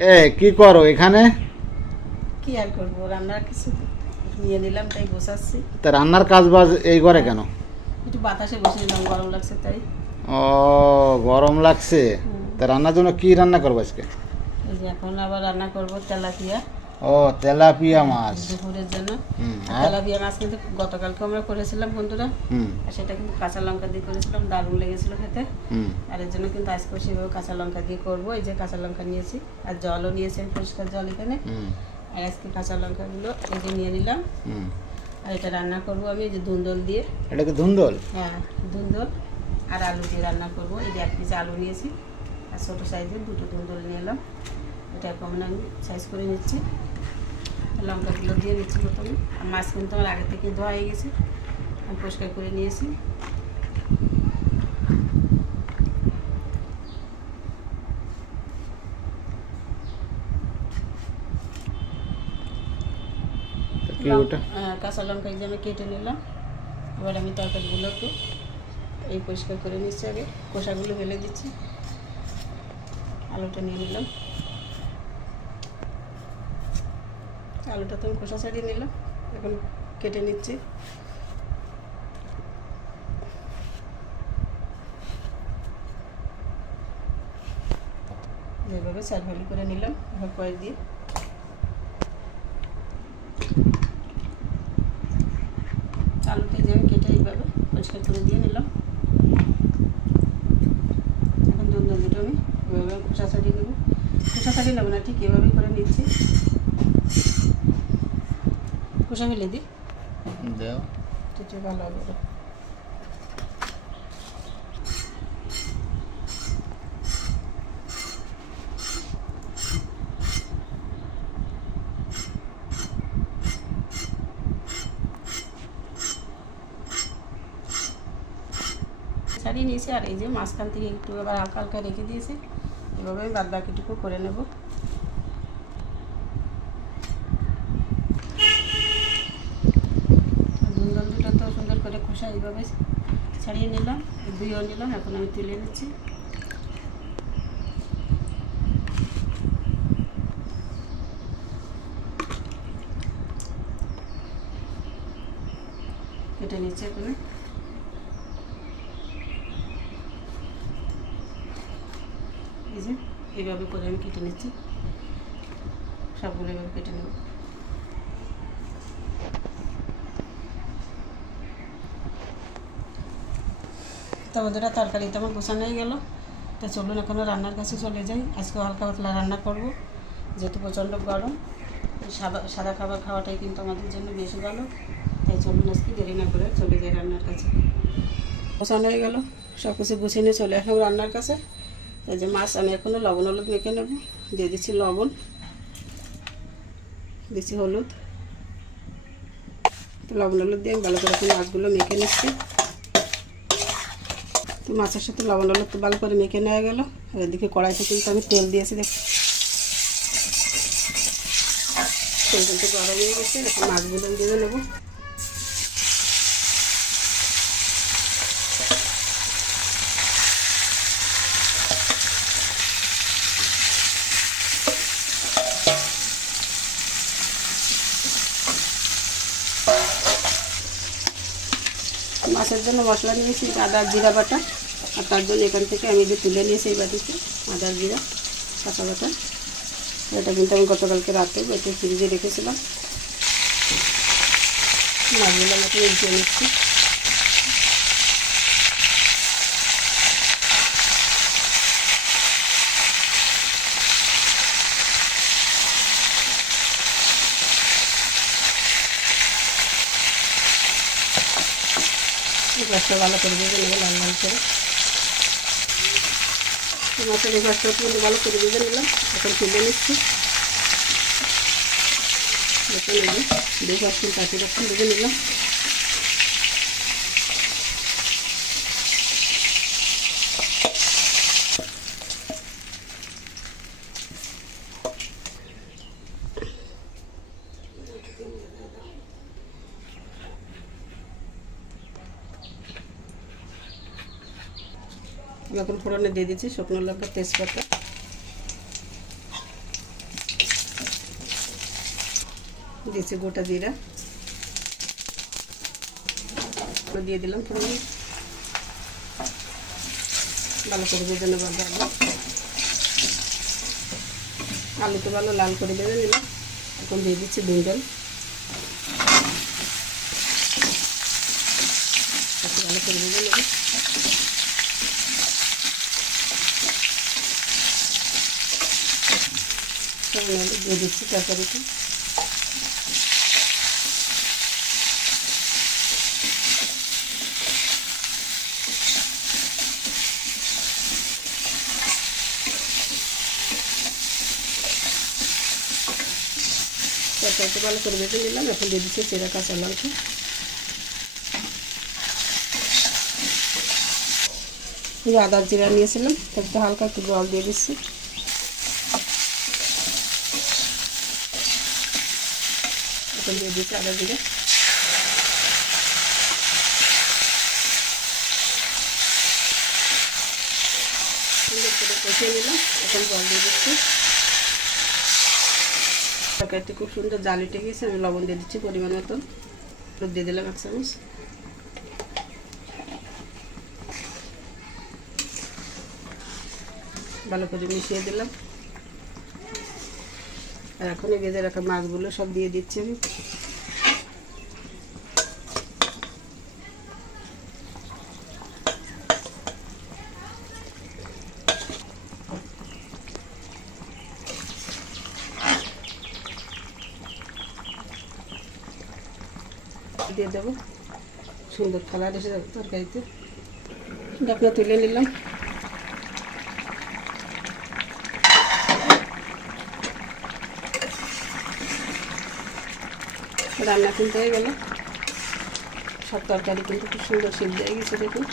কি করো এখানে? কি আর করবো, রান্নার কিছু নিয়ে নিলাম তাই বসাচ্ছি। তা রান্নার কাজ বাজ এই করে কেন? একটু বাতাসে বসে নিলাম, গরম লাগছে তাই। ও, গরম লাগছে। তা রান্নার জন্য কি রান্না করবো আজকে? এই যে এখন আবার রান্না করব তেলাপিয়া। ও, তেলাপিয়া মাছ দুপুরের জন্য। আর? তেলাপিয়া মাছ কিন্তু গতকালকে আমরা করেছিলাম বন্ধুরা, হুম আর সেটা কিন্তু কাঁচা লঙ্কা দিয়ে করেছিলাম, দারুণ লেগেছিল খেতে। হুম আর এর জন্য কিন্তু আজকে সেভাবে কাঁচা লঙ্কা দিয়ে করবো। এই যে কাঁচা লঙ্কা নিয়েছি, আর জলও নিয়েছি, পরিষ্কার জল এখানে। হুম আর আজকে কাঁচা লঙ্কাগুলো এই যে নিয়ে নিলাম। হুম আর এটা রান্না করবো আমি এই যে ধুন্দল দিয়ে। এটা কি ধুন্দল? হ্যাঁ, ধুন্দল আর আলু দিয়ে রান্না করবো। এই যে 1 পিস আলু নিয়েছি, আর ছোটো সাইজের 2টো ধুন্দল নিয়ে এলাম। এটা এখন আমি সাইজ করে নিচ্ছি, লঙ্কাগুলো দিয়ে নিচ্ছি প্রথমে। আর মাছ কিন্তু আমার আগে থেকে ধোয়া হয়ে গেছে, আমি পরিষ্কার করে নিয়েছি। কি ওটা? কাঁচা লঙ্কা যে আমি কেটে নিলাম। এবার আমি তরকারিগুলো একটু এই পরিষ্কার করে নিচ্ছি, আগে খোসাগুলো ফেলে দিচ্ছি। আলুটা নিয়ে নিলাম, আলুটা তো আমি খোসা ছাড়িয়ে নিলাম, এখন কেটে নিচ্ছি। যেভাবে চারভালি করে নিলাম, এবার কয়েক দিয়ে আলুতে যে আমি কেটে এইভাবে পরিষ্কার করে দিয়ে নিলাম। এখন ধুন্দুল দুটো আমি এভাবে খোসা ছাড়িয়ে নেবো, খোসা ছাড়িয়ে নেবো না, ঠিক এভাবেই করে নিচ্ছি। খোসা ফেলে দিই, দাও। এটা ভালো হবে। ছাড়িয়ে নিয়েছি, আর এই যে মাঝখান থেকে একটু আবার হালকা হালকা রেখে দিয়েছি। এভাবে বাদ বাকিটুকু করে নেব। ধুন্দল দুটো তো সুন্দর করে খোসা এইভাবে ছাড়িয়ে নিলাম, ধুয়েও নিলাম। এখন আমি তুলে নিচ্ছি। কেটে নিচ্ছি এখন, এই যে এইভাবে করে আমি কেটে নিচ্ছি, সবগুলো এভাবে কেটে নেব। তো বন্ধুরা, তরকারি তো আমার গোছানো হয়ে গেল। তো চলুন এখনও রান্নার কাছে চলে যাই। আজকে হালকা পাতলা রান্না করব, যেহেতু প্রচণ্ড গরম। সাদা সাদা খাবার খাওয়াটাই কিন্তু আমাদের জন্য বেশি ভালো। তাই চলুন আজকে দেরি না করে চলে যাই রান্নার কাছে। গোছানো হয়ে গেল, সব কিছু গুছিয়ে নিয়ে চলে আসলাম রান্নার কাছে। এই যে মাছ আমি এখনও লবণ হলুদ মেখে নেব। দিয়ে দিচ্ছি লবণ, দিচ্ছি হলুদ। তো লবণ হলুদ দিয়ে আমি ভালো করে মাছগুলো মেখে নিচ্ছি। তো মাছের সাথে লবণ হলুদ তো ভালো করে মেখে নেওয়া গেল। আর এদিকে কড়াইতে কিন্তু আমি তেল দিয়েছি, দেখ তেল কিন্তু গরম হয়ে গেছে। এখন মাছগুলো দিয়ে নেবো। মাছের জন্য মশলা নিয়েছি আদা জিরা বাটা, আর তার জন্য এখান থেকে আমি যে তুলে নিয়েছি এই বাটিতে আদা জিরা কাঁচা বাটা। এটা কিন্তু আমি গতকালকে রাতে বেটে ফ্রিজে রেখেছিলাম। মাছগুলো আমাকে উল্টিয়ে নিচ্ছি। মাছটা ভালো করে ভেজে নেবো লাল লাল করে। মাছের এই মাছটা কিন্তু ভালো করে ভেজে নিলাম, এখন তুলে নিচ্ছি। দেখুন এই যে 2 পাঁচ কাঁচি রকম ভেজে নিলাম। আমি এখন ফোড়নে দিয়ে দিচ্ছি শুকনো লঙ্কা, তেজপাতা, দিয়েছি গোটা জিরা, দিয়ে দিলাম ফোড়নে, ভালো করে ভেজে নেব। আলু তো ভালো লাল করে ভেজে নিলাম। এখন দিয়ে দিচ্ছি দুন্দল, ভালো করে ভেজে নেব। দিয়ে দিচ্ছি তরকারিতে, তরকারিতে ভালো করে ভেজে নিলাম। এখন দিয়ে দিচ্ছি চেরা কাঁচা লঙ্কা, আদা জিরা নিয়েছিলাম, একটু হালকা একটু জল দিয়ে দিচ্ছি। এখন দিয়ে দিচ্ছি আদা জিরা, সুন্দর করে কষিয়ে নিলাম। এখন জল দিয়ে দিচ্ছি। তরকারিটি খুব সুন্দর জাল উঠে গেছে। আমি লবণ দিয়ে দিচ্ছি পরিমাণ মতো, হলুদ দিয়ে দিলাম 1 চামচ, ভালো করে মিশিয়ে দিলাম। আর এখন এই ভেজে রাখা মাছগুলো সব দিয়ে দিচ্ছি আমি। দিয়ে দেবো, সুন্দর কালার এসে যাবে তরকারিতে। ঢাকনা তুলে নিলাম। রান্না কিন্তু হয়ে গেল, সব তরকারি কিন্তু খুব সুন্দর সিদ্ধ হয়ে গেছে। দেখুন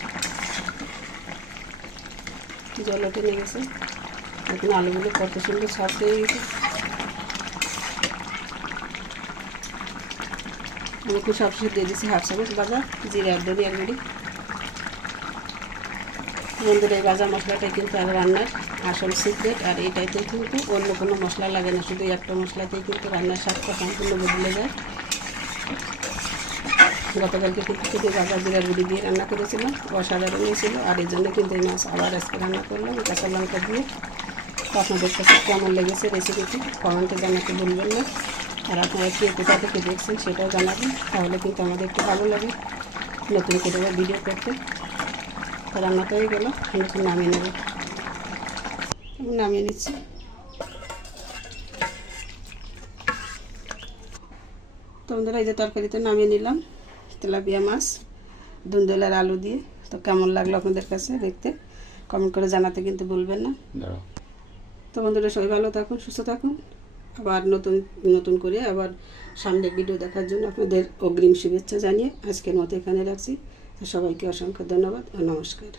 জল টেনে গেছে। দেখুন আলুগুলো কত সুন্দর সফট হয়ে গেছে। আমি একটু সবশেষে দিয়ে দিচ্ছি 1/2 চামচ ভাজা জিরা, ধনিয়ার গুঁড়ি। বন্ধুরা, এই ভাজা মশলাটাই কিন্তু আর রান্নার আসল সিক্রেট। আর এটাইতে কিন্তু অন্য কোনো মশলা লাগে না, শুধু একটা মশলাতেই কিন্তু রান্নার স্বাদটা সম্পূর্ণ বদলে যায়। গতকালকে কিন্তু শুধু ভাজা জিরার গুঁড়ি দিয়ে রান্না করেছিলাম, অসাধারণ হয়েছিল। আর এই জন্য কিন্তু এই মাছ আবার আজকে রান্না করলাম কাঁচা লঙ্কা দিয়ে। তো আপনাদের কাছে কেমন লেগেছে রেসিপিটি কমেন্টে জানাতে ভুলবেন না। আর আপনারা কে কোথা থেকে দেখছেন সেটাও জানাবেন, তাহলে কিন্তু আমাদের একটু ভালো লাগে নতুন করে ভিডিও করতে। তো রান্নাটা হয়ে গেল, এখন নামিয়ে নেব। নামিয়ে নিচ্ছি। তো বন্ধুরা, এই যে তরকারিতে নামিয়ে নিলাম তেলাপিয়া মাছ ধুন্দুল আর আলু দিয়ে। তো কেমন লাগলো আপনাদের কাছে দেখতে কমেন্ট করে জানাতে কিন্তু ভুলবেন না। তো বন্ধুরা, সবাই ভালো থাকুন, সুস্থ থাকুন। আবার নতুন করে আবার সামনের ভিডিও দেখার জন্য আপনাদের অগ্রিম শুভেচ্ছা জানিয়ে আজকের মতো এখানে রাখছি। তো সবাইকে অসংখ্য ধন্যবাদ ও নমস্কার।